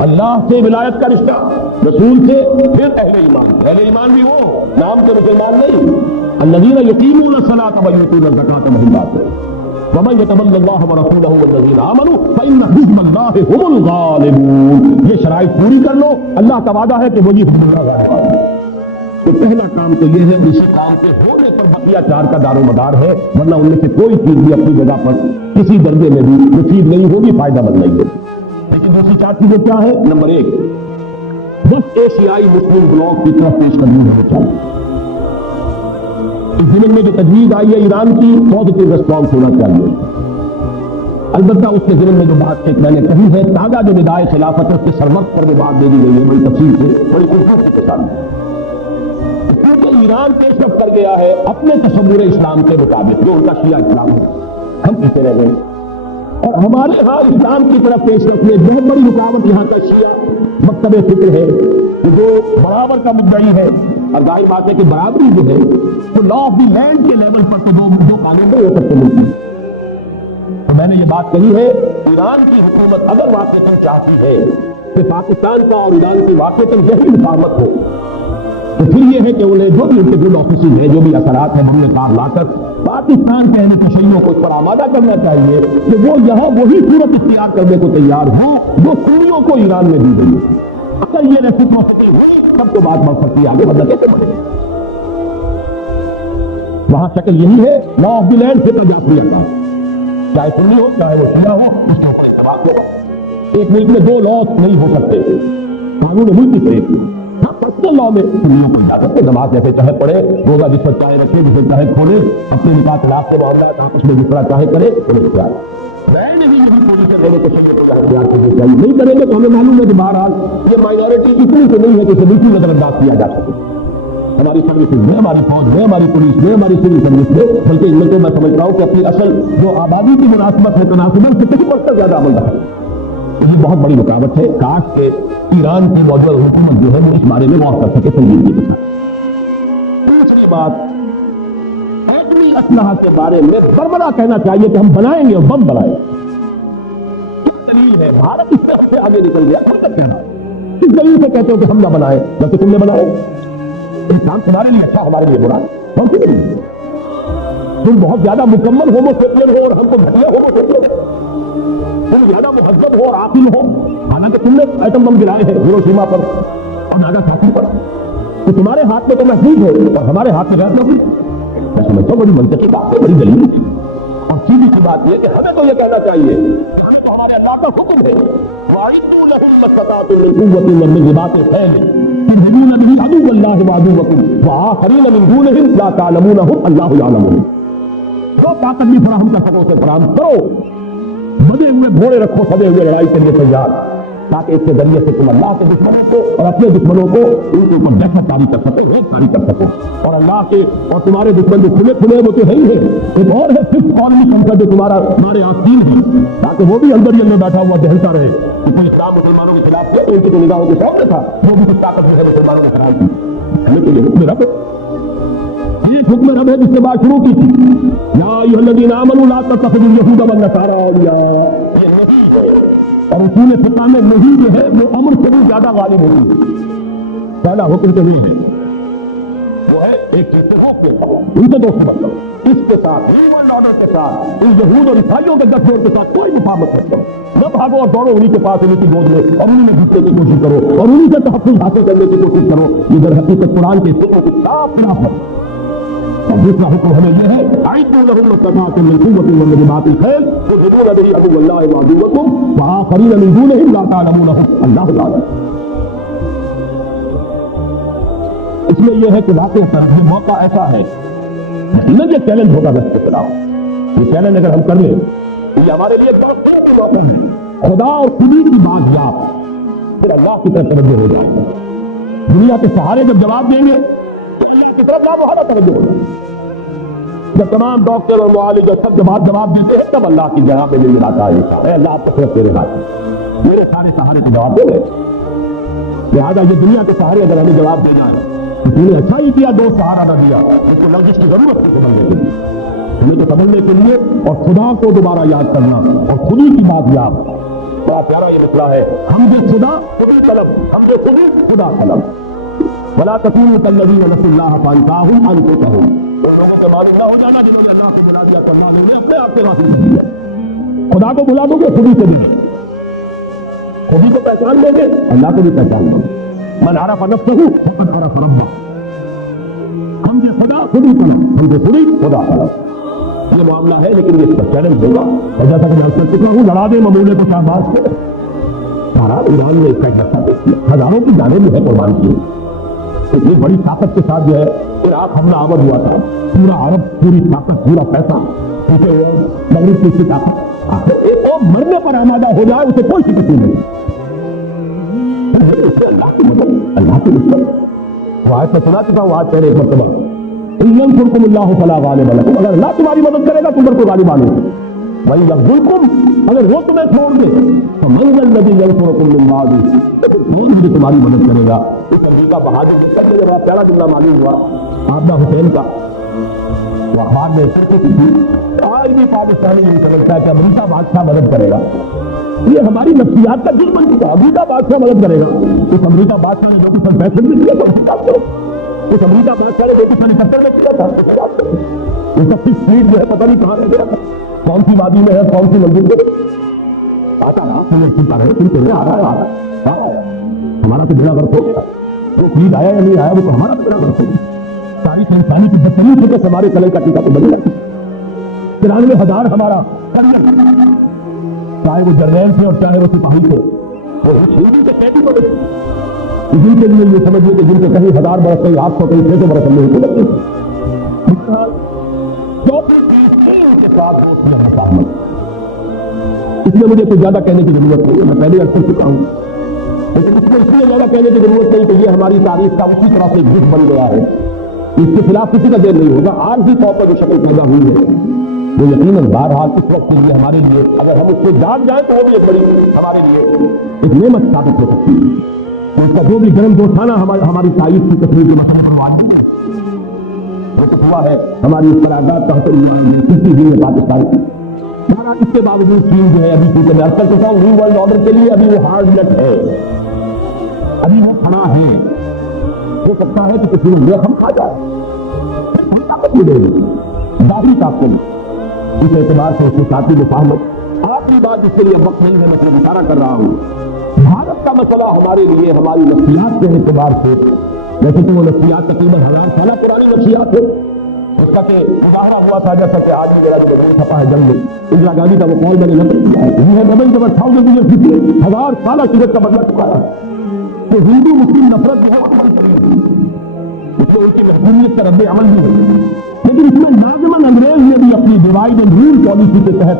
اللہ سے ولایت کا رشتہ، رسول سے، پھر اہل ایمان بھی وہ نام کے مسلمان نہیں، الذین یقیمون الصلاۃ ویؤتون الزکاۃ وہم راکعون ومن یتول اللہ ورسولہ والذین آمنوا فإن حزب اللہ هم الغالبون۔ یہ شرائط پوری کر لو، اللہ کا وعدہ ہے کہ وہی حزب اللہ غالب ہے۔ تو پہلا کام تو یہ ہے، اسی کام کے ہونے پر بقیہ چار کا دار و مدار ہے، ورنہ ان میں سے کوئی چیز بھی اپنی جگہ پر کسی درجے میں بھی مفید نہیں ہوگی، فائدہ مند نہیں ہوگی۔ لیکن دوسری چار چیزیں کیا ہے؟ نمبر ایک، بس ایشیائی مسلم بلاک کی طرف پیش قدمی ہونی چاہیے۔ اس ضمن میں جو تجویز آئی ہے ایران کی، پازیٹیو ریسپانس ہونا چاہیے۔ البتہ اس کے ضمن میں جو بات میں نے کہی ہے، تازہ جو ندائے خلافت ہے اس کے سرمست پر جو بات دے دی گئی ہے بڑی تفصیل سے، بڑی خوبصورتی کے ساتھ، کیونکہ ایران پیش رفت کر گیا ہے اپنے تصور اسلام کے مطابق، جو ان کا شیعہ اسلام ہے، ہم پیچھے رہ گئے، اور ہمارے ہاں اسلام کی طرف پیش رفت میں بہت بڑی رکاوٹ یہاں کا شیعہ مکتب فکر ہے، جو برابر کا مدعی ہے، اور ظاہر بات ہے کہ برابری جو ہے تو لا آف دی لینڈ کے لیول پر تو دو قانون نہیں ہو سکتے ملک کی۔ تو میں نے یہ بات کہی ہے، ایران کی حکومت اگر واقعی چاہتی ہے کہ پاکستان کا اور ایران کی واقعی یہی مفاہمت ہو، تو پھر یہ ہے کہ انہیں جو بھی انٹرنل آفیسز ہیں، جو بھی اثرات ہیں برون کار لا کر پاکستان کے اہل تشیعوں کو اس پر آمادہ کرنا چاہیے کہ وہ یہاں وہی صورت اختیار کرنے کو تیار ہوں جو سنیوں کو ایران میں دی گئی ہے۔ اگر یہ ریسپروسٹی ہوئی سب کو بات بڑھ سکتی ہے آگے، ورنہ کیسے بڑھے گا؟ وہاں شکل یہی ہے، لا آف دی لینڈ سے تجاوز کا، چاہے سنی ہو چاہے وہ شیعہ ہو، اس کے اوپر اتفاق ہوگا۔ ایک ملک میں دو لا نہیں ہو سکتے، قانون ملک کی طرف ہاں پرسنل لا میں سنیوں کو اجازت ہے، نماز جیسے چاہے پڑھے، روزہ جس پر چاہے رکھے، جسے چاہے کھولے، اپنے نکاح طلاق کے معاملات آپ اس میں جس طرح چاہے کرے، انہیں اختیار میں نہیں یہی پوزیشن ہے کہ شیعہ کو اختیار کرنا چاہیے، نہیں کریں گے تو ہمیں معلوم ہے کہ بہرحال یہ مائنورٹی اتنی تو نہیں ہے کہ اسے بالکل نظر انداز کیا جا سکے۔ ہماری سروسز میں، ہماری فوج میں، ہماری پولیس میں، ہماری سول سروس میں، بلکہ ان میں تو میں سمجھتا ہوں کہ اپنی اصل جو آبادی کی مناسبت ہے تناسبت سے کہیں پر زیادہ عمل رہا ہے۔ یہ بہت بڑی رکاوٹ ہے، کاش کہ ایران کی موجودہ حکومت جو ہے وہ اس بارے میں غور کر سکے سنجیدگی کے ساتھ۔ دوسری بات، ایٹمی اسلحہ کے بارے میں بربلا کہنا چاہیے کہ ہم بنائیں گے اور بم بنائیں گے۔ کس دلیل ہے؟ بھارت اس طرف سے آگے نکل گیا، کون تک کہنا ہے؟ کس دلیل سے کہتے ہو کہ ہم نہ بنائیں جبکہ تم نے بنائے؟ یہ کام تمہارے لیے اچھا، ہمارے لیے برا، کون سی دلیل ہے؟ تم بہت زیادہ مکمل ہومو سیپین ہو اور ہم کو گھٹیا ہومو سیپین ہو، تم زیادہ مہذب ہو اور عاقل ہو، حالانکہ تم نے ایٹم بم گرائے ہیں ہیروشیما پر اور ناگاساکی پر، تو تمہارے ہاتھ میں تو محفوظ ہے اور ہمارے ہاتھ میں غیر محفوظ ہے۔ میں سمجھتا ہوں بڑی منطقی بات ہے، بڑی دلیل ہے، اور سیدھی سی بات یہ کہ ہمیں تو یہ کہنا چاہیے تو ہمارے اللہ کا حکم ہے، وَأَعِدُّوا لَهُم مَّا اسْتَطَعْتُم مِّن قُوَّةٍ وَمِن رِّبَاطِ الْخَيْلِ تُرْهِبُونَ بِهِ عَدُوَّ اللَّهِ وَعَدُوَّكُمْ وَآخَرِينَ مِن دُونِهِمْ لَا تَعْلَمُونَهُمْ اللَّهُ يَعْلَمُهُمْ۔ جو طاقت بھی فراہم کر سکو اسے فراہم کرو، بندے ہوئے گھوڑے رکھو سدے ہوئے لڑائی کے لیے تیار، تاکہ اس کے ذریعے سے تم اللہ کے دشمنوں کو اور اپنے دشمنوں کو ان کے اوپر دہشت طاری کر سکو، ریت طاری کر سکو، اور اللہ کے اور تمہارے دشمن جو کھلے کھلے وہ تو ہے ہی ہے، ایک اور ہے ففتھ کالونی کمسر جو تمہارے آستین ہے، تاکہ وہ بھی اندر ہی اندر بیٹھا ہوا دہلتا رہے کہ کوئی اسلام مسلمانوں کے خلاف کیا تو ان کی تو نگاہوں کے سامنے تھا، وہ بھی کچھ طاقت ہے مسلمانوں کے خلاف کی۔ ہمیں تو یہ حکم رب ہے، یہ حکم رب ہے جس نے بات شروع کی تھی، یا ایھا الذین آمنوا لا تتخذوا اليہود والنصارى اولیاء، اور اصول فقہ میں نہیں جو ہے وہ امر سے بھی زیادہ غالب ہوتی ہے۔ پہلا حکم تو یہ ہے، وہ ہے ایک چیز سے روک کے ان سے دوستی مت کرو، اس کے ساتھ ورلڈ آرڈر کے ساتھ ان یہود اور عیسائیوں کے گٹھ جوڑ کے ساتھ کوئی مفاہمت مت کرو، نہ بھاگو اور دوڑو انہی کے پاس، انہی کی گود میں اور انہی میں گھسنے کی کوشش کرو اور انہی سے تحفظ حاصل کرنے کی کوشش کرو، یہ در حقیقت قرآن کے حکم کے صاف خلاف ہے۔ اور دوسرا حکم ہمیں یہ ہے، اعدوا لهم ما استطعتم من قوة ومن رباط الخيل ترهبون به عدو الله وعدوكم وآخرين من دونهم لا تعلمونهم الله تعالى۔ اس میں یہ ہے کہ واقعی یہ موقع ایسا ہے، نہ یہ چیلنج ہوگا وقت کے خلاف، یہ چیلنج اگر ہم کر لیں تو یہ ہمارے لیے بہت بڑا موقع ہے، خدا اور خودی کی بات یاب پھر اللہ کی طرف توجہ ہو جائے گا۔ دنیا کے سہارے جب جواب دیں گے تو اللہ کی طرف لا محالہ توجہ ہو جائے گا۔ جب تمام ڈاکٹر اور معالج اور سب جواب دیتے ہیں تب اللہ کی جگہ پہ بھی ملاتا ہے، اے اللہ آپ کو صرف تیرے ہاتھ میرے سارے سہارے کو جواب دے گئے، لہٰذا یہ دنیا کے سہارے اگر ہمیں جواب دینا ہے تو نے اچھا ہی کیا، دو سہارا نہ دیا، اس کو لفظ کی ضرورت ہے سمجھنے کے لیے، ہمیں تو سمجھنے کے لیے اور خدا کو دوبارہ یاد کرنا اور خودی کی بات یاد بڑا پیارا یہ مسئلہ ہے، ہم جو خدا خود طلب، ہم جو خود خدا طلب، ولا تکونوا کالذین نسوا اللہ فانساہم انفسہم، ان لوگوں کے معلوم نہ ہو جانا جنہوں نے اللہ کو بلا دیا، کرنا انہوں نے اپنے آپ سے غافل کر دیا۔ خدا کو بلا دو گے خود ہی سے بھی، خود ہی کو پہچان دیں گے، اللہ کو بھی پہچان دیں گے۔ من عرف نفسہ فقد عرف ربہ، ہم جو خدا خود ہی طلب، ہم جو خود ہی خدا طلب، یہ معاملہ ہے۔ لیکن یہ اس کا چیلنج ہوگا، اور جیسا کہ میں کر چکا ہوں، لڑا دے ممولے کو شہباز سے، سارا ایران نے اس کا ایک رستہ دیکھ لیا، ہزاروں کی جانیں بھی ہے قربان کی، اتنی بڑی طاقت کے ساتھ جو ہے عراق حملہ آور ہوا تھا، پورا عرب، پوری طاقت، پورا پیسہ، مغرب کی اس کی طاقت، آخر ایک اور مرنے پر آمادہ ہو جائے اسے کوئی شکست نہیں۔ اللہ کی مدد، اللہ کی نصرت، وہ آیت میں سنا چکا ہوں، آج پہلے ایک مرتبہ، ان ینصرکم اللہ فلا غالب لکم، اگر اللہ تمہاری مدد کرے گا تم پر کوئی غالب آنے، وَإِن يَخْذُلْكُمْ، اگر وہ تمہیں چھوڑ دے فَمَنْ ذَا الَّذِي يَنصُرُكُم مِّن بَعْدِهِ، کون بھی تمہاری مدد کرے گا۔ اس امریکہ بہادر جس کا مجھے بڑا پیارا جملہ معلوم ہوا آبدہ حسین کا، وہ اخبار میں شرکت کی، آج بھی پاکستانی یہ سمجھتا ہے کہ امریکہ بادشاہ مدد کرے گا، یہ ہماری نفسیات کا جز بن چکا، امریکہ بادشاہ مدد کرے گا۔ اس امریکہ بادشاہ نے جو کچھ فیصلے میں کیا تھا، اس امریکہ بادشاہ نے جو کچھ 71 میں کیا تھا، اس کا 6 فیٹ جو ہے پتہ نہیں کہاں رہ گیا تھا، کون سی وادی میں ہے، کون سی منزل پہ آتا رہا، سنتا رہے، سنتے رہے، آ رہا ہے، ہمارا تو بڑا غرق ہو گیا، وہ خرید آیا یا نہیں آیا وہ تو ہمارا تو بڑا غرق ہو گیا۔ تاریخ انسانی کی بدترین فکر ہمارے قلم کا ٹیکا تو بدل جاتی، 93,000 ہمارا چاہے وہ جرنیل تھے اور چاہے وہ سپاہی تھے، وہ ہندی کے قیدی بنے، جن کے لیے یہ سمجھیے کہ جن کے کہیں 1000 برس، کہیں 800، کہیں 600 برس ہم نے لگتے اس لیے مجھے کچھ زیادہ کہنے کی ضرورت نہیں ہے، میں پہلے عرض کر چکا ہوں، لیکن اس میں اس لیے زیادہ کہنے کی ضرورت نہیں کہ یہ ہماری تاریخ کا اسی طرح سے گھس بن گیا ہے، اس کے خلاف کسی کا دیر نہیں ہوگا۔ عارضی طور پر جو شکل پیدا ہوئی ہے وہ یقیناً بہرحال اس وقت کے لیے ہمارے لیے، اگر ہم اس سے جان جائیں تو وہ بھی ایک بڑی ہمارے لیے ایک نعمت ثابت ہو سکتی ہے۔ تو اس کا جو بھی گرم جوشانہ ہماری تائید کی تصویر کے مسئلے وہ کچھ ہوا ہے، ہماری اس پراغات کا حصل کسی بھی ہے پاکستان کی، اس کے باوجود چین جو ہے ابھی چونکہ میں اکثر کہتا ہوں نیو ورلڈ آرڈر کے لیے ابھی وہ ہارڈ نٹ ہے، ابھی وہ کھڑا ہے، ہو سکتا ہے کہ کسی نے ہم کھا جائے، ہم طاقت ملے گی، ظاہری طاقت، اس اعتبار سے اس کے ساتھی مفاہمت۔ آخری بات جس کے لیے وقت نہیں ہے میں صرف اشارہ کر رہا ہوں، بھارت کا مسئلہ ہمارے لیے ہماری نفسیات کے اعتبار سے، ویسے تو وہ نفسیات تقریباً 1000 سالہ پرانی نفسیات ہے، اس کا کہ مظاہرہ ہوا تھا جیسا کہ آج بھی میرا جو مضمون چھپا ہے جنگ میں اندرا گاندھی کا وہ قول میں نے نقل کیا ہے، یہ ڈبل جبر 1000 سالہ شدت کا بدلہ چکا ہے کہ ہندو مسلم نفرت جو ہے وہ بڑی کمی ہے، اس میں ان کی محدودیت کا رد عمل بھی ہے، لیکن اس میں لازماً انگریز نے بھی اپنی ڈیوائڈ اینڈ رول پالیسی کے تحت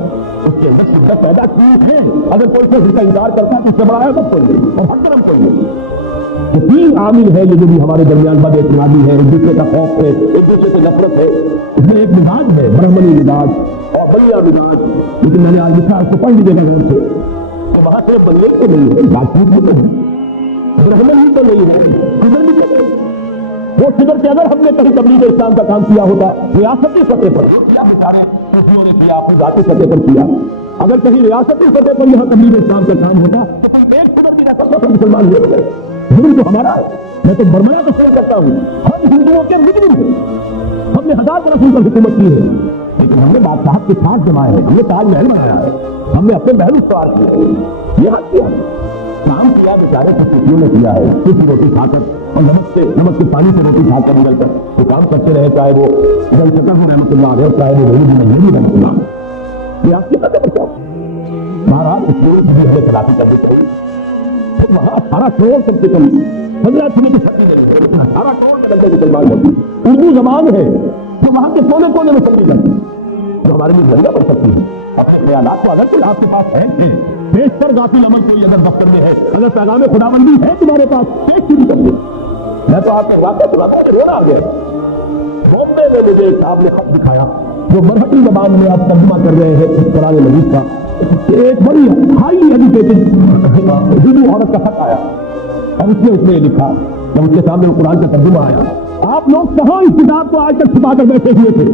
اس کے اندر شدت پیدا کی ہے۔ اگر کوئی شخص اس کا انکار کرتا ہے تو اس سے بڑا ہے سب کوئی نہیں اور حق کرم کوئی نہیں۔ یہ 3 عامل ہے یہ جو بھی ہمارے درمیان بد اعتمادی ہے، ایک دوسرے کا خوف ہے، ایک دوسرے سے نفرت ہے، اس میں ایک مزاج ہے برہمنی مزاج اور بلیا مزاج، لیکن میں نے آج لکھا اس کو پڑھ لیجیے گا غور سے کہ وہاں سے بلیت تو نہیں ہے، راجپوت بھی تو ہے، برہمن بھی تو نہیں ہے، کدھر بھی تو نہیں، وہ کدھر کے اگر ہم نے کہیں تبلیغ اسلام کا کام کیا ہوتا ریاستی سطح پر کیا بیچارے صوفیوں نے کیا، اپنی ذاتی سطح پر کیا، اگر کہیں ریاستی سطح پر یہاں تبلیغ اسلام کا کام ہوتا تو کوئی ایک کدھر بھی نہ کرتا مسلمان ہو گئے، ہندو تو ہمارا ہے، میں تو برملا کو شروع کرتا ہوں، ہم ہندوؤں کے مجرم ہیں، ہم نے 1000 برس ان پر حکومت کی ہے، لیکن ہم نے بادشاہ کے ساتھ جمائے ہیں، ہم نے تاج محل بنایا ہے، ہم نے اپنے محل استوار کیے ہیں، یہاں کیا کام کیا بیچارے صوفیوں نے کیا ہے، صرف روٹی کھا کر اور نمک کے پانی سے روٹی کھا کر نکل کر وہ کام کرتے رہے، چاہے وہ رحمۃ اللہ علیہ چاہے وہ رحمۃ اللہ، یہ آپ کی پتہ بچاؤ مہاراج اس پورے کی بھی ہمیں خلافی کرنی چاہیے، وہاں 18 کروڑ کم سے کم 15 کی چھٹی نہیں ہے، لیکن 18 کروڑ کے بندے مسلمان ہوتی ہے، اردو زبان ہے جو وہاں کے کونے کونے میں سمجھی جاتی ہے، جو ہمارے لیے ذریعہ بن سکتی ہے۔ اپنے خیالات کو اگر آپ کے پاس ہے پیش پر غافل عمل کوئی اگر دفتر میں ہے، اگر پیغام خداوندی ہے تمہارے پاس پیش شروع کر دیں۔ میں تو آپ کے واقعہ سناتا ہوں کہ رونا آ گیا، بامبے میں مجھے آپ نے خط دکھایا جو مرہٹی زبان میں آپ ترجمہ کر رہے ہیں اس قرآن مجید کا، ایک بڑی ہائی ایجوکیٹڈ ہندو عورت کا خط آیا اور اس نے یہ لکھا جب اس کے سامنے وہ قرآن کا ترجمہ آیا، آپ لوگ کہاں اس کتاب کو آج تک چھپا کر بیٹھے ہوئے تھے؟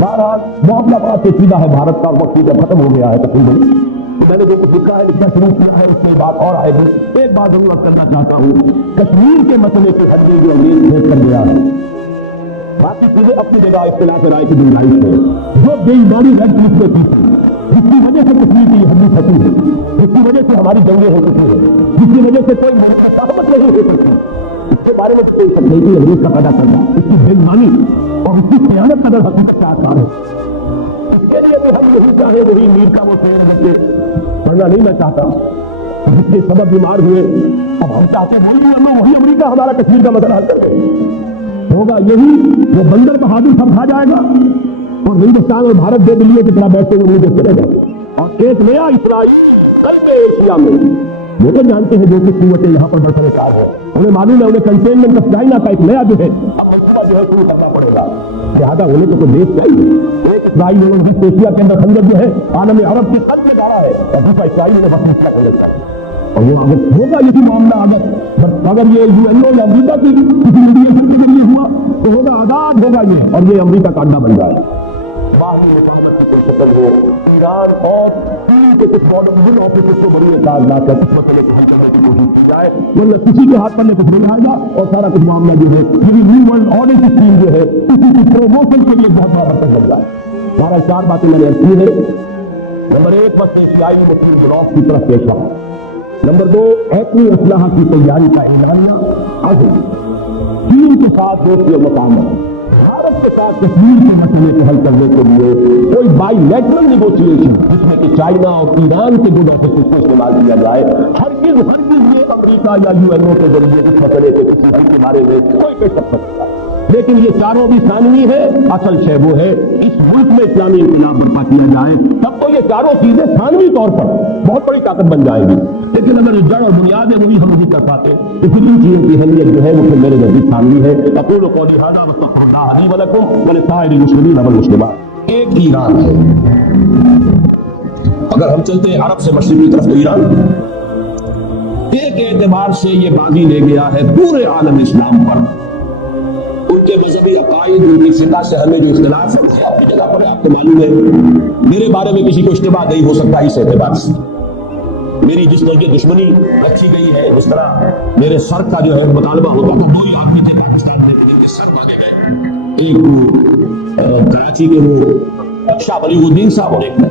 بہرحال معاملہ بڑا پیچیدہ ہے بھارت کا، وقت جب ختم ہو گیا ہے تقریباً، میں نے جو کچھ لکھا ہے لکھنا شروع کیا ہے، اس میں بات اور آئے گی۔ ایک بات ضرور کرنا چاہتا ہوں، کشمیر کے مسئلے سے ہٹ کے جو انگریز بھیج کر گیا ہے، باقی چیزیں اپنی جگہ اختلاف رائے کی گنجائش ہے۔ جو بے ایمانی ریڈ کلف میں کی تھی، جس کی وجہ سے کشمیر کی حدی پھنسی ہے، جس کی وجہ سے ہماری جنگیں ہو چکی ہیں، جس کی وجہ سے کوئی مقابلت نہیں ہو سکتی، اس کے بارے میں کوئی شک نہیں کہ انگریز کا پیدا کرنا اس کی بے ایمانی اور اس کی خیانت قدر حقیقت کا آثار ہے۔ اس کے لیے بھی ہم یہی چاہیں وہی میر کا وہ سین پڑھنا نہیں میں چاہتا، جس کے سبب بیمار ہوئے، اب ہم چاہتے ہیں وہی امریکہ ہمارا کشمیر کا مسئلہ حل کر دے۔ ہوگا یہی وہ بندر بہادر سب کھا جائے گا اور ہندوستان اور بھارت دو بلیوں کی طرح بیٹھتے ہوئے نہیں چلے گا، اور ایک نیا اسرائیل کل کے ایشیا میں وہ تو جانتے ہیں جو کہ قوتیں یہاں پر برسر کار ہے، انہیں معلوم ہے انہیں کنٹینمنٹ آف چائنا کا ایک نیا جو ہے منصوبہ جو ہے شروع کرنا پڑے گا، لہٰذا ہونے کو تو دیش چاہیے۔ ایک اسرائیل انہوں نے ایشیا کے اندر خنجر جو ہے عالم عرب کے قد میں ڈالا ہے، اور دوسرا اسرائیل نے بس دوسرا خنجر چاہیے، اور یہ اگر ہوگا یہی معاملہ اگر یہ یو این او یا امریکہ کی کسی میڈیشن کے ذریعے ہوا تو ہوگا آزاد ہوگا یہ، اور یہ امریکہ کا اڈا بن جائے۔ باہری مفاہمت کی کوئی شکل ہو، ایران اور چین کے کچھ بارڈر آفیسز کو بڑی اعتراض نہ کر اس مسئلے کو حل کرنے کی کوشش کی جائے، ورنہ کسی کے ہاتھ پلے کچھ نہیں آئے گا، اور سارا کچھ معاملہ جو ہے یہ نیو ورلڈ آرڈر کی اسکیم جو ہے اسی کی پروموشن کے لیے بہت بڑا برتن بن جائے۔ ہمارا چار باتیں میں نے عرض کی ہے۔ نمبر ایک، وسط ایشیائی مسلم بلاک کی طرف پیش رفت۔ نمبر دو، ایٹمی اسلحہ کی تیاری کا اعلانیہ عزم۔ چین کے ساتھ دوستی اور مفاہمت۔ بھارت کے ساتھ کشمیر کے مسئلے کو حل کرنے کے لیے کوئی بائی لیٹرل نیگوشیشن جس میں کہ چائنا اور ایران کے دونوں سے کچھ استعمال کیا جائے، ہرگز یہ امریکہ یا یو این او کے ذریعے اس مسئلے کے کسی حل کے بارے میں کوئی کہہ سکتا ہے۔ لیکن یہ چاروں بھی ثانوی ہے، اصل شے وہ ہے اس ملک میں اسلامی انقلاب برپا کیا جائے، تب تو یہ چاروں چیزیں ثانوی طور پر بہت بڑی طاقت بن جائیں گی، لیکن اگر جڑ اور بنیاد ہے وہی ہم نہیں کر پاتے تو پھر ان چیزوں کی اہمیت جو ہے وہ میرے نزدیک ثانوی ہے۔ اقول قولی ھذا واستغفر اللہ لی ولکم ولسائر المسلمین والمسلمات۔ ایک ایران ہے، اگر ہم چلتے ہیں عرب سے مشرقی طرف تو ایران ایک اعتبار سے یہ بازی لے گیا ہے پورے عالم اسلام پر۔ ان کے مذہبی عقائد، ان کی فقہ سے ہمیں جو اختلاف ہے اپنی جگہ پر آپ کو معلوم ہے، میرے بارے میں کسی کو اشتباہ نہیں ہو سکتا اس اعتبار سے۔ میری جس طرح کی دشمنی رکھی گئی ہے، جس طرح میرے سر کا جو ہے مطالبہ ہوتا تو دو ہی آدمی تھے پاکستان میں جن کے سر مانگے گئے، ایک کراچی کے وہ شاہ ولی الدین صاحب اور ایک میں،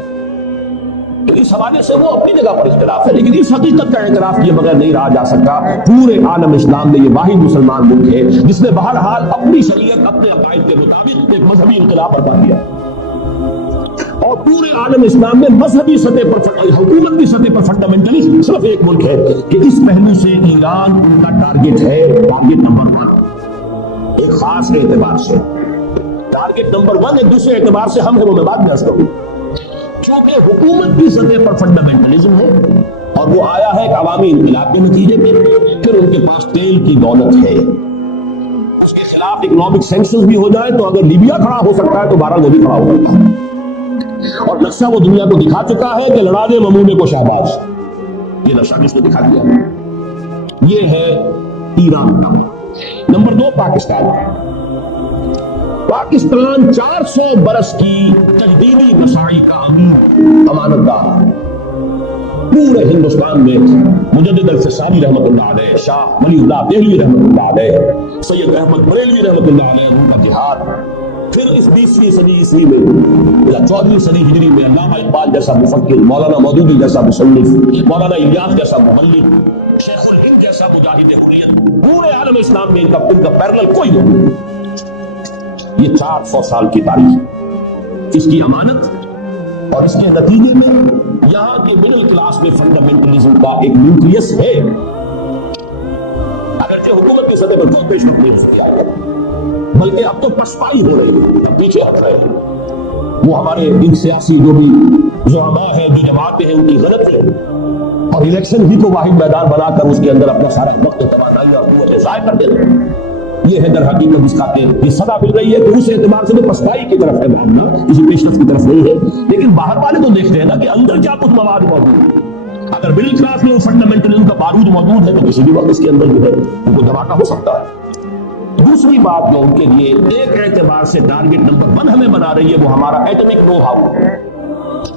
تو اس حوالے سے وہ اپنی جگہ پر اختلاف ہے، لیکن اس حقیقت کا اعتراف کیے بغیر نہیں رہا جا سکتا۔ پورے عالم اسلام میں یہ واحد مسلمان ملک ہے جس نے بہرحال اپنی شریعت اپنے عقائد کے مطابق ایک مذہبی انقلاب برپا کیا، اور پورے عالم اسلام میں مذہبی سطح پر حکومت کی سطح پر فنڈامنٹلی صرف ایک ملک ہے کہ اس پہلو سے ایران ان کا ٹارگٹ ہے، ٹارگٹ نمبر 1 ایک خاص اعتبار سے، ٹارگٹ نمبر 1 ایک دوسرے اعتبار سے ہم ہیں، وہ میں بعد میں عرض کروں، کیونکہ حکومت کی سطح پر فنڈامنٹلزم ہے اور وہ آیا ہے ایک عوامی انقلاب کے نتیجے میں، پھر ان کے پاس تیل کی دولت ہے، اس کے خلاف اکنامک سینکشنز بھی ہو جائے تو اگر لیبیا کھڑا ہو سکتا ہے تو بہرحال وہ بھی کھڑا ہو سکتا ہے، اور نقشہ وہ دنیا کو دکھا چکا ہے کہ لڑا دے ممونے کو شہباز، یہ نقشہ اس نے دکھا دیا۔ یہ ہے ایران کا۔ نمبر 2 پاکستان۔ پاکستان 400 برس کی تجدیدی مساعی کا امین، امانت دار، پورے ہندوستان میں مجدد الفسانی رحمۃ اللہ علیہ، شاہ ولی اللہ دہلوی رحمۃ اللہ علیہ، سید احمد بریلوی رحمۃ اللہ علیہ ان کا جہاد، پھر اس 20ویں صدی عیسوی میں یا 14ویں صدی ہجری میں علامہ اقبال جیسا مفکر، مولانا مودودی جیسا مصنف، مولانا الیاس جیسا مؤلف، شیخ الہند جیسا مجاہد حریت، پورے عالم اسلام میں ان کا پیرلل کوئی نہیں۔ یہ 400 سال کی تاریخ، اس کی امانت اور اس کے نتیجے میں یہاں کے مڈل کلاس میں فنڈامنٹلزم کا ایک نیوکلیس ہے، اگرچہ حکومت کی سطح پر کوئی پیش رفت نہیں کیا ہے، بلکہ اب تو پسپائی ہو رہی ہے، اب پیچھے ہٹ رہے ہیں۔ وہ ہمارے ان سیاسی جو بھی زعماء ہیں، جو جماعتیں ہیں، ان کی غلط ہے، اور الیکشن ہی کو واحد میدان بنا کر اس کے اندر اپنا سارا وقت توانائی اور قوت ضائع کر دیتے ہیں۔ یہ ہے در حقیقت جس کا یہ صدا مل رہی ہے کہ اس اعتبار سے تو پسپائی کی طرف ہے معاملہ، کسی پیش رفت کی طرف نہیں ہے، لیکن باہر والے تو دیکھتے ہیں نا کہ اندر کیا کچھ مواد موجود ہے۔ اگر مڈل کلاس میں فنڈامنٹلزم کا بارود موجود ہے تو کسی بھی وقت اس کے اندر جو ہے ان کو دھماکہ ہو سکتا ہے۔ دوسری بات جو ان کے لیے ایک اعتبار سے ٹارگٹ نمبر 1 ہمیں بنا رہی ہے وہ ہمارا ایٹمک نو ہاؤ.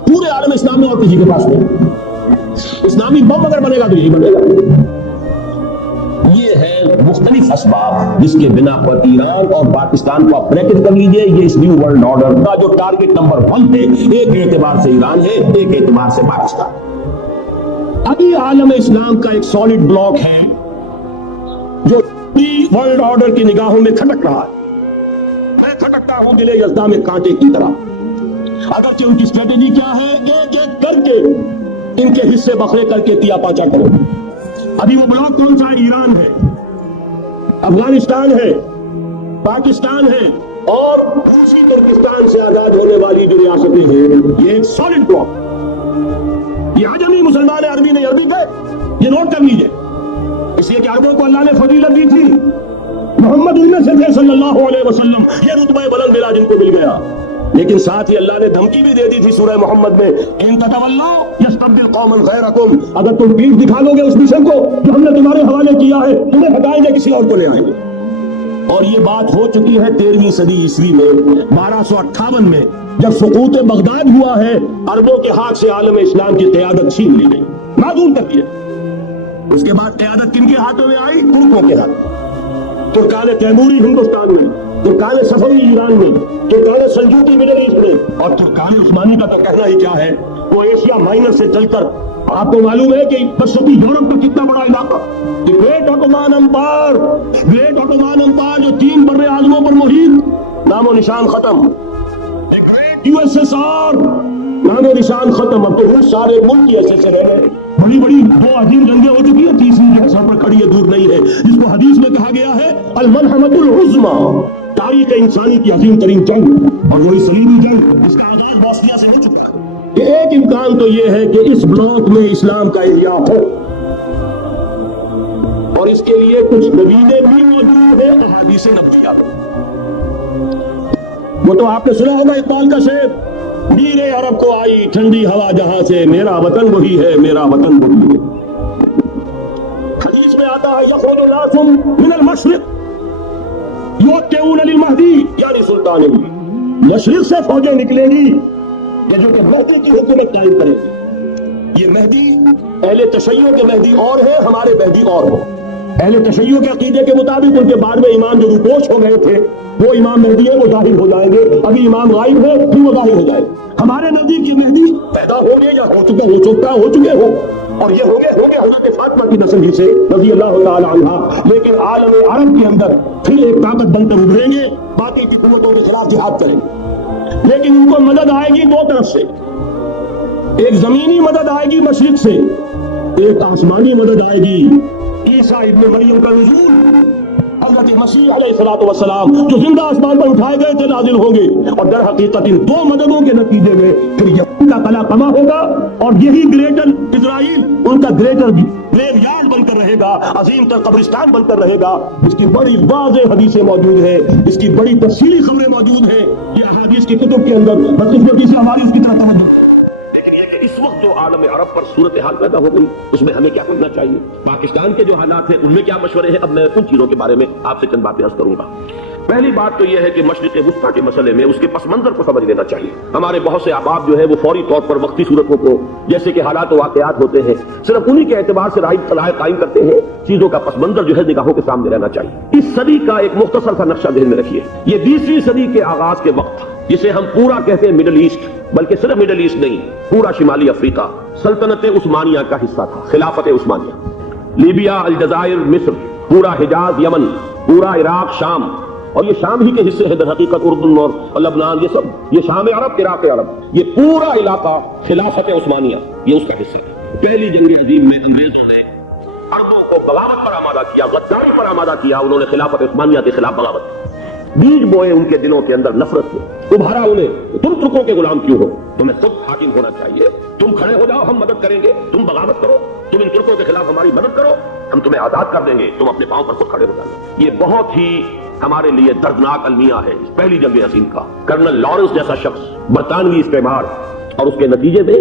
پورے عالم اسلام میں اور کسی کے پاس نہیں. اسلامی بم اگر بنے گا تو یہی بنے گا. یہ ہے مختلف اسباب جس کے بنا پر ایران اور پاکستان کو آپ بریکٹ کر لیجئے. یہ اس نیو ورلڈ آرڈر کا جو ٹارگٹ نمبر 1 ہے ایک اعتبار سے ایران ہے, ایک اعتبار سے پاکستان. ابھی عالم اسلام کا ایک سالڈ بلاک ہے جو ورلڈ آرڈر کی نگاہوں میں کھٹک رہا ہے. میں کھٹکتا ہوں دل یزداں میں کانٹے کی طرح. اگرچہ ان کی اسٹریٹجی کیا ہے, ایک ایک کر کے ان کے حصے بکھرے کر کے تیا پاچا کرو. ابھی وہ بلاک کون سا ہے؟ ایران ہے, افغانستان ہے, پاکستان ہے اور روسی ترکستان سے آزاد ہونے والی جو ریاستیں ہیں. یہ ایک سالڈ بلاک. یہ عجمی مسلمان عربی نہیں عربی تھے, یہ نوٹ کر لیجئے. اس لیے کہ عربوں کو اللہ نے فضیلت دی تھی. محمد ان میں سے تھے صلی اللہ علیہ وسلم, یہ رتبہ بلند ملا جن کو مل گیا. لیکن ساتھ ہی اللہ نے دھمکی بھی دے دی تھی سورہ محمد میں, ان تتولوا یستبدل قوما غیرکم, اگر تم پیٹھ دکھا لو گے اس مشن کو جو ہم نے تمہارے حوالے کیا ہے, تمہیں ہٹائیں گے, کسی اور کو لے آئیں گے. اور یہ بات ہو چکی ہے 13ویں صدی عیسوی میں. 1258 میں جب سقوط بغداد ہوا ہے, عربوں کے ہاتھ سے عالم اسلام کی قیادت چھین لی گئی, معدوم کر دیا. اس کے بعد قیادت کن کے ہاتھوں میں آئی؟ ترکوں کے ہاتھ. ترکان تیموری ہندوستان میں, ترکان صفوی ایران میں, ترکان سلجوقی مڈل ایسٹ میں, اور ترکان عثمانی کا تو کہنا ہی کیا ہے. وہ ایشیا مائنر سے چل کر آپ کو معلوم ہے کہ مشرقی یورپ کا کتنا بڑا علاقہ, great Ottoman empire, great Ottoman empire جو 3 بر اعظموں پر محیط, نام و نشان ختم. گریٹ USSR نام و نشان ختم. اب تو روس سارے ملک کی ایسے رہ گئے. بڑی بڑی 2 عظیم جنگیں ہو چکی ہیں, تیسری جو ہے سر پر کھڑی ہے, دور نہیں ہے, جس کو حدیث میں کہا گیا ہے الملحمۃ العظمی, تاریخ انسانی کی عظیم ترین جنگ. اور وہی صلیبی جنگ جس کا انجیل بوسنیا سے ہو چکا ہے. کہ ایک امکان تو یہ ہے کہ اس بلاک میں اسلام کا احیاء ہو, اور اس کے لیے کچھ نوینے بھی موجود ہیں, احادیث نبویہ. وہ تو آپ نے سنا ہوگا اقبال کا شعر, میرے عرب کو آئی ٹھنڈی ہوا جہاں سے, میرا وطن وہی ہے, میرا وطن وہی ہے. حدیث میں آتا ہے یخرج ناس من المشرق یوقعون للمہدی یعنی سلطان علی, مشرق سے فوجیں نکلیں گی جو کہ مہدی کی حکومت قائم کرے گی. یہ مہدی اہل تشیع کے مہدی اور ہے, ہمارے مہدی اور ہو. اہل تشیع کے عقیدے کے مطابق ان کے بعد میں امام جو روپوش ہو گئے تھے وہ امام مہدی ہے, وہ ظاہر ہو جائیں گے. ابھی امام غائب ہے, پھر وہ ظاہر ہو جائے. ہمارے نزدیک یہ مہدی پیدا ہوں گے یا ہو چکے ہو, اور یہ ہوں گے حضرت فاطمہ کی نسل ہی سے رضی اللہ تعالی عنہا. لیکن عالم عرب کے اندر پھر ایک طاقت بن کر ابھریں گے, باقی کی قوتوں کے خلاف جہاد کریں گے. لیکن ان کو مدد آئے گی 2 طرف سے. ایک زمینی مدد آئے گی مشرق سے, ایک آسمانی مدد آئے گی. عیسیٰ ابن مریم کا نزول, حضرت مسیح علیہ الصلوۃ والسلام جو زندہ آسمان پر اٹھائے گئے تھے نازل ہوں گے. اور در حقیقت ان 2 مددوں کے نتیجے میں پھر یہود کا قلعہ کما ہوگا, اور یہی گریٹر اسرائیل ان کا گریٹر گریو یارڈ بن کر رہے گا, عظیم تر قبرستان بن کر رہے گا. اس کی بڑی واضح حدیثیں موجود ہیں, اس کی بڑی تفصیلی خبریں موجود ہیں. یہ احادیث کی کتب کے اندر بدقسمتی سے ہماری اس کی طرف توجہ. اس وقت جو عالم عرب پر صورتحال پیدا ہو گئی اس میں ہمیں کیا کرنا چاہیے؟ پاکستان کے جو حالات ہیں ان میں کیا مشورے ہیں؟ اب میں ان چیزوں کے بارے میں آپ سے چند باتیں عرض کروں گا. پہلی بات تو یہ ہے کہ مشرق وسطیٰ کے مسئلے میں اس کے پس منظر کو سمجھ لینا چاہیے. ہمارے بہت سے احباب جو ہے وہ فوری طور پر وقتی صورتوں کو, جیسے کہ حالات و واقعات ہوتے ہیں, صرف انہی کے اعتبار سے رائے قائم کرتے ہیں. چیزوں کا پس منظر جو ہے نگاہوں کے سامنے رہنا چاہیے. اس صدی کا ایک مختصر سا نقشہ ذہن میں رکھیے. یہ 20ویں صدی کے آغاز کے وقت جسے ہم پورا کہتے ہیں مڈل ایسٹ, بلکہ صرف مڈل ایسٹ نہیں, پورا شمالی افریقہ سلطنت عثمانیہ کا حصہ تھا, خلافت عثمانیہ. لیبیا, الجزائر, مصر, پورا حجاز, یمن, پورا عراق, شام, اور یہ شام ہی کے حصے ہیں در حقیقت, اردن اور لبنان, یہ سب یہ شام عرب, عراق عرب, یہ پورا علاقہ خلافت عثمانیہ یہ اس کا حصہ ہے. پہلی جنگ عظیم میں انگریزوں نے اردو کو بغاوت پر آمادہ کیا, غداری پر آمادہ کیا. انہوں نے خلافت عثمانیہ کے خلاف بغاوت کی, بیج بوئے ان کے دلوں کے اندر نفرت کو, ابھارا انہیں, تم ترکوں کے غلام کیوں ہو, تمہیں خود حاکم ہونا چاہیے, تم کھڑے ہو جاؤ, ہم مدد کریں گے, تم بغاوت کرو, تم ان ترکوں کے خلاف ہماری مدد کرو, ہم تمہیں آزاد کر دیں گے, تم اپنے پاؤں پر خود کھڑے ہو جاؤ. یہ بہت ہی ہمارے لیے دردناک المیہ ہے پہلی جنگ عظیم کا. کرنل لارنس جیسا شخص برطانوی استعمار اور اس کے نتیجے میں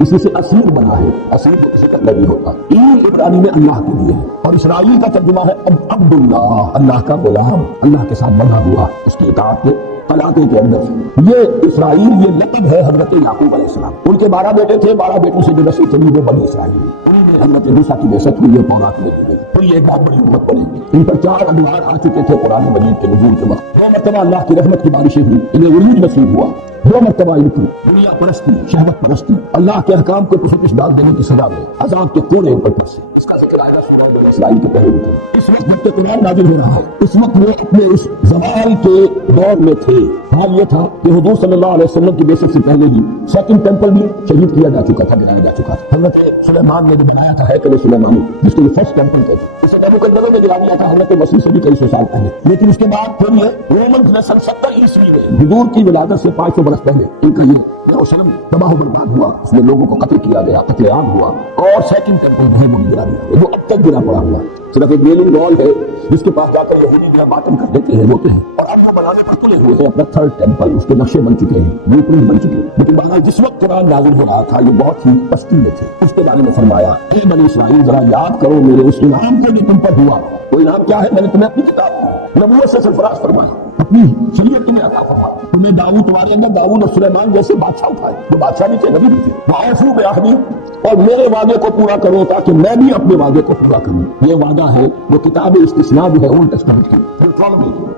اسی سے اسیر بنا ہے، اسیر تو کسی کا نہیں ہوتا۔ عبرانی میں اللہ کے لیے ہے، اور اسرائیل کا ترجمہ ہے عبداللہ، اللہ کا غلام، اللہ کے ساتھ بندھا ہوا، اس کی اطاعت کے قلاقے کے اندر۔ یہ اسرائیل یہ لقب ہے حضرت یعقوب علیہ السلام، ان کے 12 بیٹے تھے، 12 بیٹوں سے جو نسل چلی وہ بنی اسرائیل، انہیں میں حضرت موسیٰ کی بعثت ہوئی ہے، تورات میں دی گئی، پھر یہ ایک بہت بڑی امت بنے گی۔ ان پر 4 انوار آ چکے تھے قرآن مجید کے نزول کے وقت، 2 مرتبہ اللہ کی رحمت کی بارشیں ہوئی، انہیں عروج نصیب ہوا، 2 مرتبہ ان کی دنیا پرستی، شہوت پرستی، اللہ کے احکام کو کسی کچھ ڈال دینے کی سزا میں عذاب کے کوڑے اوپر پر سے، اس کا ذکر آیا سورہ بنی اسرائیل کے پہلے رکوع۔ اس وقت جب کہ قرآن نازل ہو رہا ہے، اس وقت وہ اپنے اس زوال کے دور میں تھے۔ حال یہ تھا کہ حضور صلی اللہ علیہ وسلم کی بعثت سے پہلے ہی سیکنڈ ٹیمپل بھی شہید کیا جا چکا تھا، گرایا جا چکا تھا۔ حضرت سلیمان نے جو بنایا تھا ہیکل سلیمانی، جس کو یہ فرسٹ ٹیمپل کہتے ہیں، اسے نیبوکدنیزر نے گرا دیا تھا حضرت مسیح سے بھی کئی سو سال پہلے۔ لیکن اس کے بعد پھر یہ رومنز نے سن 70 عیسوی میں حضور کی ولادت سے 500 برس پہلے ان کا یہ یروشلم تباہ و برباد ہوا، اس میں لوگوں کو قتل کیا گیا، قتل عام ہوا، اور سیکنڈ ٹیمپل بھی گرا دیا گیا، جو اب تک گرا پڑا ہوا ہے۔ صرف ایک ویلنگ وال ہے جس کے پاس جا کر یہودی جو ہے ماتم کر دیتے ہیں، روتے ہیں، اور اب وہ بنانے پر تلے ہوئے ہیں اپنا 3rd ٹیمپل، اس کے نقشے بن چکے ہیں، بلو پرنٹ بن چکے ہیں۔ لیکن بہرحال جس وقت قرآن نازل ہو رہا تھا یہ بہت ہی پستی میں تھے، اس کے بارے میں فرمایا اے بنی اسرائیل ذرا یاد کرو میرے اس انعام کو جو تم پر ہوا۔ وہ انعام کیا ہے؟ میں نے تمہیں اپنی کتاب دی، نبوت سے سرفراز فرمایا، اپنی شریعت تمہیں عطا فرمائی، تمہیں داؤد، تمہارے اندر داؤد اور سلیمان جیسے بادشاہ اٹھائے، جو بادشاہ نہیں تھے نبی بھی تھے۔ وَأَوْفُوا بِعَهْدِي، اور میرے وعدے کو پورا کرو تاکہ میں بھی اپنے وعدے کو پورا کروں۔ یہ وعدہ ہے وہ کتاب استثناء بھی ہے اولڈ ٹیسٹمنٹ کی،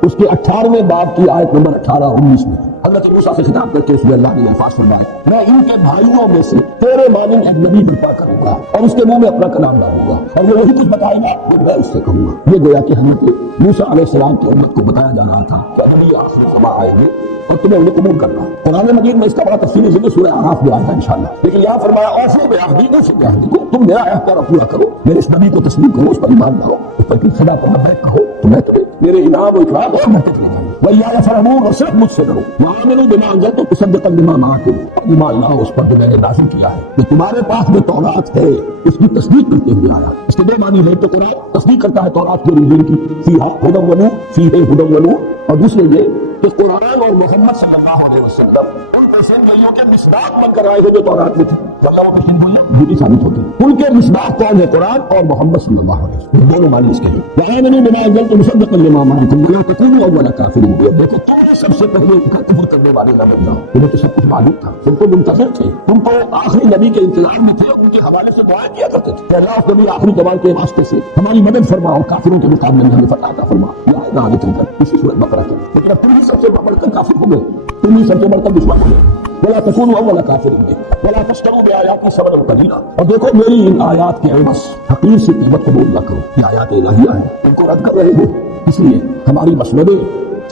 اس کے 18ویں باب کی آیت نمبر 18-19 میں حضرت موسیٰ سے خطاب کر کے اس میں اللہ نے الفاظ فرمائے، میں ان کے بھائیوں میں سے تیرے مانند ایک نبی برپا کروں گا اور اس کے منہ میں اپنا کلام ڈالوں گا، اور وہ وہی کچھ بتائے گا جو میں اس سے کہوں گا۔ یہ گویا کہ حضرت موسیٰ علیہ السلام کی امت کو بتایا جا رہا تھا کہ نبی آخر زمان آئیں گے اور تمہیں انہیں قبول کرنا۔ قرآن مجید میں اس کا بڑا تفصیلی ذکر سورہ اعراف میں آئے گا انشاءاللہ، لیکن یہاں فرمایا اوفوا بعہدی، اوفوا بعہدی، تم میرا عہد پیرا پورا کرو، میرے اس نبی کو تسلیم کرو، اس پر ایمان لاؤ، اس پر خدا پر لبیک کہو، تو میں تمہیں میرے انعام و اکرام اور برکت دے دوں۔ وَإِيَّايَ فَارْهَبُونِ، اور صرف مجھ سے ڈرو۔ وَآمِنُوا بِمَا أَنزَلْتُ مُصَدِّقًا لِمَا مَعَكُمْ، اور ایمان لاؤ اس پر جو میں نے نازل کیا ہے، کہ تمہارے پاس جو تورات ہے اس کی تصدیق کرتے ہوئے آیا۔ اس کے 2 معنی ہے، تو قرآن تصدیق کرتا ہے تورات کی اور انجیل کی، فیہا ھدی ونور، فیہ ھدی ونور، اور دوسرے یہ کہ قرآن اور محمد صلی اللہ علیہ وسلم ان پیشین گوئیوں کے مصداق بن کر آئے ہوئے جو تورات میں تھے، اللہ وہ پیشین گوئیاں جھوٹی ثابت ہوتی ہیں، ان کے مصداق کون ہے؟ قرآن اور محمد صلی اللہ علیہ وسلم، دونوں معنی اس کے ہیں۔ وَآمِنُوا بِمَا أَنزَلْتُ مُصَدِّقًا لِمَا مَعَكُمْ وَلَا تَكُونُوا أَوَّلَ كَافِرٍ بِهِ، دیکھو تم نے سب سے پہلے ان کا کفر کرنے والے نہ بن جاؤ، تمہیں تو سب کچھ معلوم تھا، تم تو منتظر تھے، تم تو آخری نبی کے انتظار میں تھے، ان کے حوالے سے دعائیں کیا کرتے تھے کہ اللہ اس نبی آخری زمان کے واسطے سے ہماری مدد فرماؤ، کافروں کے مقابلے میں ہمیں فتح عطا فرما۔ یہ آئے گا آگے چل کر اسی سورۃ بقرہ کے، لیکن اب تم ہی سب سے بڑھ کر کافر ہو گئے، تم ہی سب سے بڑھ کر دشمن ہو گئے۔ وَلَا تَكُونُوا أَوَّلَ كَافِرٍ بِهِ وَلَا تَشْتَرُوا بِآيَاتِي ثَمَنًا قَلِيلًا، اور دیکھو میری ان آیات کے عوض حقیر سی قیمت قبول نہ کرو۔ یہ آیات الہیہ ہیں، ان کو رد کر رہے ہو، اس لیے ہماری مسندیں،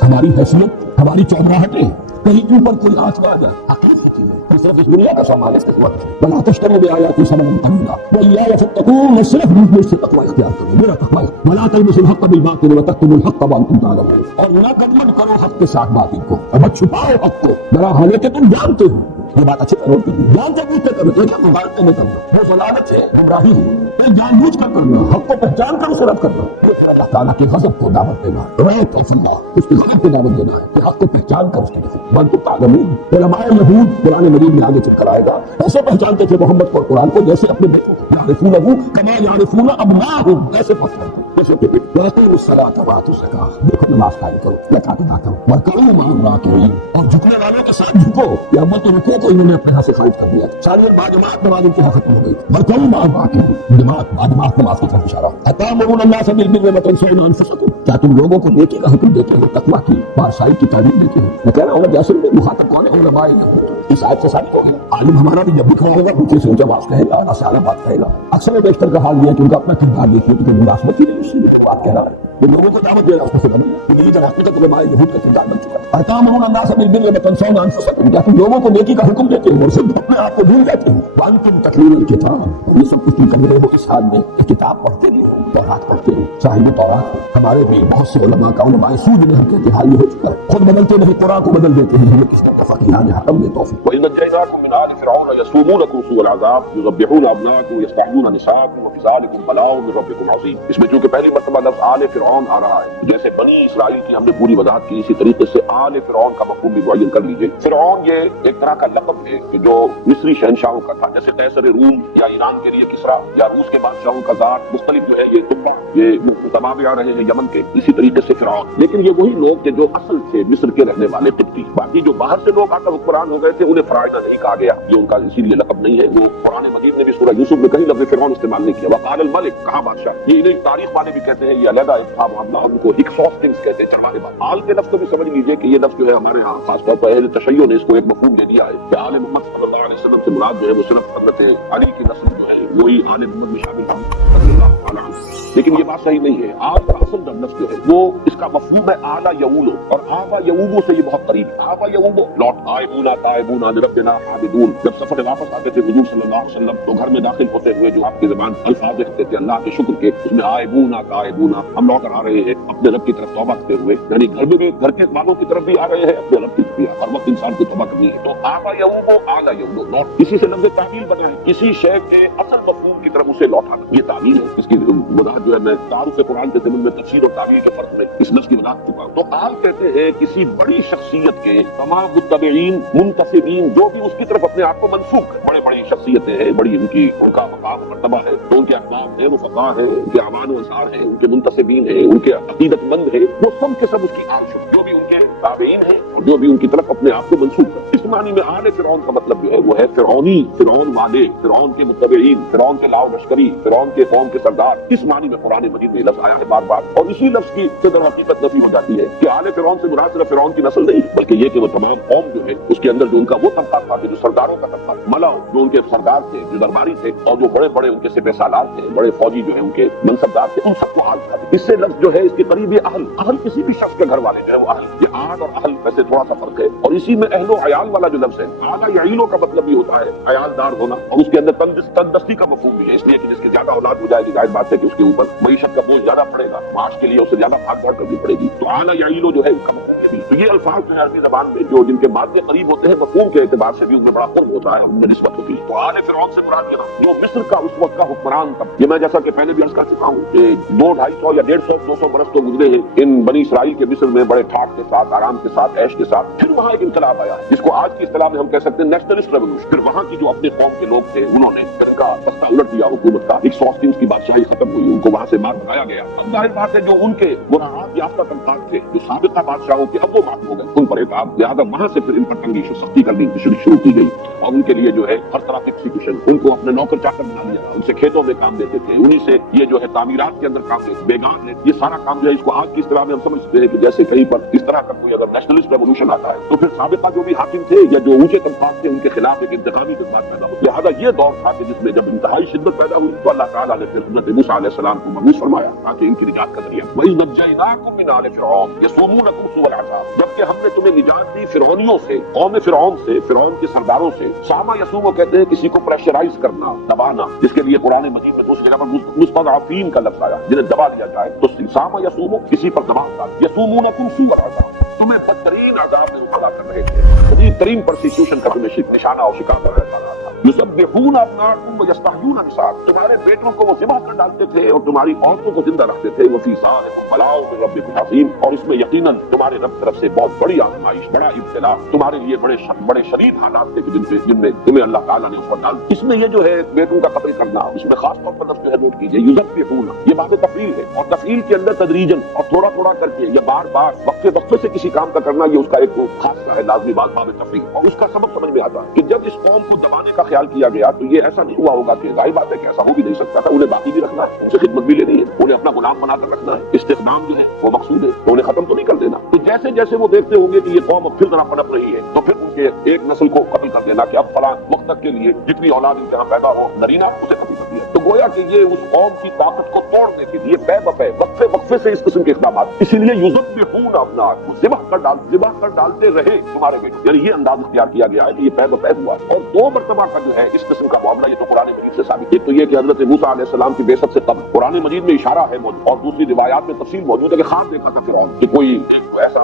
ہماری حیثیت، ہماری چودراہٹیں کہیں اوپر کوئی آنچ نہ آ جائے، حقیر سی چیزیں، صرف اس دنیا کا سامان اس کے سوا کچھ نہیں۔ وَلَا تَشْتَرُوا بِآيَاتِي ثَمَنًا قَلِيلًا وَإِيَّايَ فَاتَّقُونِ، صرف مجھ سے تقوی اختیار کرو، میرا تقوی۔ وَلَا تَلْبِسُوا الْحَقَّ بِالْبَاطِلِ وَتَكْتُمُوا الْحَقَّ وَأَنْتُمْ تَعْلَمُونَ، اور نہ گڈبڈ کرو حق کے ساتھ باطل کو، اور مت چھپاؤ حق کو، ذرا حالانکہ تم جانتے ہو۔ یہ بات اچھی طرح جانتے بوجھتے کرو، ایک غلط نہیں کرنا، وہ ضلالت سے گمراہی ہے، ایک جان بوجھ کر کرنا، حق کو پہچان کر اسے رد کرنا، یہ پھر اللہ تعالیٰ کے غضب کو دعوت دینا، رعایت اللہ اس کے غضب کو دعوت دینا ہے کہ حق کو پہچان کر اس کی طرف وانتم تعلمون۔ علماء یہود قرآن مجید میں آگے چل کر آئے گا، ایسے پہچانتے تھے محمد کو اور قرآن کو جیسے اپنے بچوں کو، یعرفونہ کما یعرفون ابناءہم، ایسے پہچانتے جیسے کہ وَأَقِیمُوا الصَّلَاةَ وَآتُوا الزَّکَاۃَ، دیکھو نماز قائم کرو، زکات ادا کرو، وَارْکَعُوا مَعَ الرَّاکِعِینَ، اور جھکنے والوں کے ساتھ جھکو۔ یہ اول تو رکوع کو انہوں نے اپنے ہاتھ سے خارج کر دیا، ثانیاً باجماعت نماز ان کے ہاں ختم ہو گئی، وَارْکَعُوا مَعَ الرَّاکِعِینَ، باجماعت نماز کی طرف اشارہ۔ أَتَأْمُرُونَ النَّاسَ بِالْبِرِّ وَتَنْسَوْنَ أَنفُسَکُم، کیا تم لوگوں کو نیکی کا حکم دیتے ہو، تقویٰ کی، پارسائی کی تعلیم دیتے ہو؟ میں کہہ رہا ہوں کہ اصل میں مخاطب کون ہے؟ علماء یہود۔ اس آیت سے ثابت ہو گیا عالم ہمارا بھی جب بھی کھڑا ہوگا اونچے سے اونچا بات کہے گا، اعلیٰ سے اعلیٰ بات کہے گا۔ اکثر بیشتر کا حال یہ ہے کہ ان کا اپنا کردار دیکھیے تو کوئی مناسبت ہی نہیں اس سے بات کہہ رہا ہے، یہ لوگوں کو دعوت دے رہا ہے، اس کو خدا نہیں، میری جماعت میں تو علماء یہود کا کردار بن چکا ہے۔ أَتَأْمُرُونَ النَّاسَ بِالْبِرِّ وَتَنْسَوْنَ أَنفُسَکُم، کیا تم لوگوں کو نیکی کا حکم دیتے ہو اور صرف اپنے آپ کو بھول جاتے ہو؟ وَأَنْتُمْ تَتْلُونَ الْکِتَابَ، یہ سب کچھ تم کر رہے ہو اس حال میں کہ کتاب پڑھتے نہیں ہو، تورات پڑھتے ہو۔ صاحب تورات ہمارے بھی بہت سے علماء کا علماء سود نے ہم کہتے ہیں یہ ہو چکا ہے، خود بدلتے نہیں قرآن کو بدل دیتے ہیں، یہ کس نے اتفاق کیا ہے؟ ہم نے توفیق۔ وَإِذْ نَجَّيْنَاكُمْ مِنْ آلِ فِرْعَوْنَ يَسُومُونَكُمْ سُوءَ الْعَذَابِ يُذَبِّحُونَ أَبْنَاءَكُمْ وَيَسْتَحْيُونَ نِسَاءَكُمْ وَفِي ذَلِكُمْ بَلَاءٌ مِنْ رَبِّكُمْ عَظِيمٌ۔ اس میں چونکہ پہلی مرتبہ لفظ آل فرعون فرعون آ رہا ہے. جیسے بنی اسرائیل کی ہم نے پوری وضاحت کی، اسی طریقے سے آل فرعون کا مفہوم بھی معین کر لیجیے. فرعون یہ ایک طرح کا لقب ہے کہ جو مصری شہنشاہوں کا تھا، جیسے قیصر روم یا ایران کے لیے کسرا یا روس کے بادشاہوں کا ذات مختلف جو ہے یہ تبع یہ تبابع آ رہے ہیں یمن کے، اسی طریقے سے فرعون. لیکن یہ وہی لوگ تھے جو اصل تھے مصر کے رہنے والے قبطی. باقی جو باہر سے لوگ آ کر حکمران ہو گئے تھے انہیں فراعنہ نہیں کہا گیا، یہ ان کا اسی لیے لقب نہیں ہے. یہ قرآن مجید نے بھی سورہ یوسف میں کہیں لفظ فرعون استعمال نہیں کیا. وقال الملک، کہا بادشاہ. یہ انہیں تاریخ والے بھی کہتے ہیں، یہ علیحدہ ایک تھا معاملہ، ان کو ہکسوسٹنگز کہتے ہیں، چرواہے باز. آل کے لفظ کو بھی سمجھ لیجیے کہ یہ لفظ جو ہے ہمارے ہاں خاص طور پر اہل تشیع نے اس کو ایک مفہوم دے دیا ہے کہ آل محمد صلی اللہ علیہ وسلم سے مراد جو ہے وہ صرف حضرت علی کی نسل جو ہے وہی آل محمد میں شامل ہے رضی اللہ تعالیٰ عنہ. لیکن یہ بات صحیح نہیں ہے. آل کا اصل لفظ جو ہے وہ اس کا مفہوم ہے اعلیٰ یعولو، اور آبا یعوبو سے یہ بہت قریب ہے. آبا یعوبو لوٹ آئبونا تائبونا لربنا حامدون. جب سفر واپس آتے تھے حضور صلی اللہ علیہ وسلم تو گھر میں داخل ہوتے ہوئے جو آپ کی زبان الفاظ کہتے تھے اللہ کے شکر کے، اس میں آئبونا تائبونا، ہم لوٹ کر آ رہے ہیں اپنے رب کی طرف توبہ کرتے ہوئے. یعنی گھر میں گھر کے والوں کی طرف بھی آ رہے ہیں، اپنے رب کی طرف بھی. ہر وقت انسان کو توبہ کرنی ہے. تو آبا یعوبو اعلیٰ یعولو لوٹ، اسی سے لفظ تعمیل بنا ہے، کسی شے کے اصل مفہوم کی طرف اسے لوٹانا، یہ تعمیل ہے. اس کی وضاحت جو ہے میں تعارف قرآن کے ضمن میں تفسیر اور تعمیل کے فرق میں اس لفظ کی وضاحت چکا ہوں. تو آل کہتے ہیں کسی بڑی شخصیت کے تمام متبعین منتسبین جو بھی اس کی طرف اپنے آپ کو منسوب ہے. بڑے بڑی شخصیتیں ہیں، بڑی ان کا مقام و مرتبہ ہے، تو ان کے اقدام ہیں، وہ فقاہ ہیں، ان کے اعوان و انصار ہیں، ان کے منتسبین ہیں، ان کے عقیدت مند ہیں، وہ سب کے سب اس کی آل شد، جو بھی ان کے تابعین ہیں اور جو بھی ان کی طرف اپنے آپ کو منسوب ہے. اس معنی میں آل فرعون کا مطلب جو ہے وہ ہے فرعونی، فرعون والے، فرعون کے متبعین، فرعون کے لاؤ لشکری، فرعون کے قوم کے سردار. اس معنی میں قرآن مجید میں لفظ آیا ہے بار بار، اور اسی لفظ کی در حقیقت نفی ہو جاتی ہے کہ آل فرعون سے مراد صرف فرعون کی نسل نہیں، بلکہ یہ کہ وہ تمام قوم جو ہے اس کے اندر جو ان کا وہ طبقہ تھا جو سرداروں کا طبقہ، ملاؤ جو ان کے سردار تھے، جو درباری تھے، اور جو بڑے بڑے ان کے سپہ سالار تھے، بڑے فوجی جو ہے ان کے منصبدار تھے، ان سب کو آل تھا. اس سے لفظ جو ہے اس کے قریب یہ اہل، اہل کسی بھی شخص کے گھر والے جو ہے وہ اہل. یہ آل اور اہل ویسے تھوڑا سا فرق ہے. اور اسی میں اہل و عیال والا جو لفظ ہے، اعلیٰ یعیلو کا مطلب بھی ہوتا ہے عیال دار ہونا، اور اس کے اندر تندرستی کا مفہوم بھی ہے، اس لیے کہ جس کی زیادہ اولاد ہو جائے گی ظاہر بات ہے کہ اس کے اوپر معیشت کا بوجھ زیادہ پڑے گا، معاش کے لیے اسے زیادہ بھاگ دوڑ کرنی پڑے گی. تو اعلیٰ یعیلو جو ہے اس کا مفہوم بھی. تو یہ الفاظ جو ہے عربی زبان میں جو جن کے مادے قریب ہوتے ہیں مفہوم کے اعتبار سے بھی ان میں بڑا قرب ہوتا ہے، ان میں نسبت ہوتی ہے. تو آل فرعون سے مراد یہ جو مصر کا اس وقت کا حکمران تھا. یہ میں جیسا کہ پہلے بھی عرض کر چکا ہوں کہ 200-250 یا 150-200 برس تو گزرے ہیں ان بنی اسرائیل کے مصر میں بڑے ٹھاٹ کے ساتھ، آرام کے ساتھ، عیش کے ساتھ. پھر وہاں ایک انقلاب آیا ہے جس کو آج کی اصطلاح میں ہم کہہ سکتے ہیں نیشنلسٹ ریولوشن. پھر وہاں کی جو اپنے قوم کے لوگ تھے انہوں نے اس کا پستہ الٹ دیا حکومت کا. ایک سوسٹنگز کی بادشاہی ختم ہوئی، ان کو وہاں سے مار بھگایا گیا. ظاہر بات ہے جو ان کے مراعات یافتہ طبقات تھے جو سابقہ بادشاہوں کے، اب وہ معاف ہو گئے، ان پر اعتاب، لہٰذا وہاں سے پھر ان پر تنگی سختی کرنی شروع کی گئی، اور ان کے لیے جو ہے ہر طرح کی ایکسیکیوشن، ان کو اپنے نوکر چاکر بنا لیا، ان سے کھیتوں میں کام دیتے تھے، انہی سے یہ جو ہے تعمیرات کے اندر کام دیتے، بیگار یہ سارا کام جو ہے اس کو آج کی اصطلاح میں ہم سمجھ سکتے ہیں کہ جیسے کہیں پر اس طرح کا کوئی اگر نیشنلسٹ ریولوشن آتا ہے تو پھر سابقہ جو بھی حاکم تھے یا جو اونچے طبقات تھے ان کے خلاف ایک انتقامی جذبات پیدا ہوتے. لہٰذا یہ دور تھا کہ جس میں جب انتہائی شدت پیدا ہوئی تو اللہ تعالیٰ نے پھر حضرت موسیٰ علیہ السلام کو مبعوث فرمایا تاکہ ان کی نجات کا ذریعہ. وَإِذْ نَجَّيْنَاكُم مِّنْ آلِ فِرْعَوْنَ يَسُومُونَكُمْ سُوءَ الْعَذَابِ، جبکہ ہم نے تمہیں نجات دی فرعونیوں سے، قوم فرعون سے، فرعون کے سرداروں سے. ساما یسوم کہتے ہیں کسی کو پریشرائز کرنا، دبانا، جس کے لیے قرآن مجید میں دوسری جگہ پر مستضعفین کا لفظ آیا، جنہیں دبا دیا جائے. تو ساما یسوم کسی پر دباؤ ڈال، یسومونکم سوء العذاب، تمہیں بدترین عذاب میں مبتلا کر رہے تھے، شدید ترین پرسیکیوشن کا تمہیں نشانہ اور شکار بنایا جا رہا تھا. یذبحون ابناءکم ویستحیون نساءکم، تمہارے بیٹوں کو وہ ذبح کر ڈالتے تھے اور تمہاری عورتوں کو زندہ رکھتے تھے. وفی ذالکم بلاء من ربکم عظیم، اور اس میں یقیناً تمہارے رب طرف سے بہت بڑی آزمائش، بڑا ابتلا، تمہارے لیے بڑے شدید حالات تھے جن میں تمہیں اللہ تعالیٰ نے اس پر ڈال. اس میں یہ جو ہے بیٹوں کا قتل کرنا، اس میں خاص طور پر لفظ جو ہے نوٹ کیجیے یذبحون، یہ باب تفعیل ہے، اور تفعیل کے اندر تدریجاً اور تھوڑا تھوڑا کر کے یا بار بار وقفے سے کسی کام کا کرنا، یہ اس کا ایک خاص ہے لازمی بات باب تفعیل. اور اس کا سبب سمجھ میں آتا ہے کہ جب اس قوم کو دبانے کا خیال کیا گیا تو یہ ایسا نہیں ہوا ہوگا کہ ظاہر بات ہے کہ ایسا ہو بھی نہیں سکتا تھا، انہیں باقی بھی رکھنا ہے، ان سے خدمت بھی لینی ہے، انہیں اپنا غلام بنا کر رکھنا ہے. استخدام جو ہے وہ مقصود ہے، تو انہیں ختم تو نہیں کر دینا. تو جیسے جیسے وہ دیکھتے ہوں گے کہ یہ قوم اب پھر طرح پنپ رہی ہے تو پھر ان کے ایک نسل کو قتل کر دینا کہ اب فلاں وقت تک کے لیے جتنی اولاد ان کے یہاں پیدا ہو نرینہ اسے قتل کر دیا. تو گویا کہ یہ اس قوم کی طاقت کو توڑنے کے لیے پے بپے وقفے سے اس قسم کے اقدامات، اسی لیے یذبحون ابناءکم، ذبح کر ڈالتے رہے تمہارے بیٹے، یعنی یہ انداز اختیار کیا گیا ہے کہ یہ پے بپے ہوا. اور 2 مرتبہ کا جو ہے اس قسم کا معاملہ یہ تو قرآن مجید سے ثابت ہے. ایک تو یہ کہ حضرت موسیٰ علیہ السلام کی بعثت سے قبل قرآن مجید میں اشارہ ہے اور دوسری روایات میں تفصیل موجود ہے کہ خواب دیکھا تھا فرعون کہ کوئی ایسا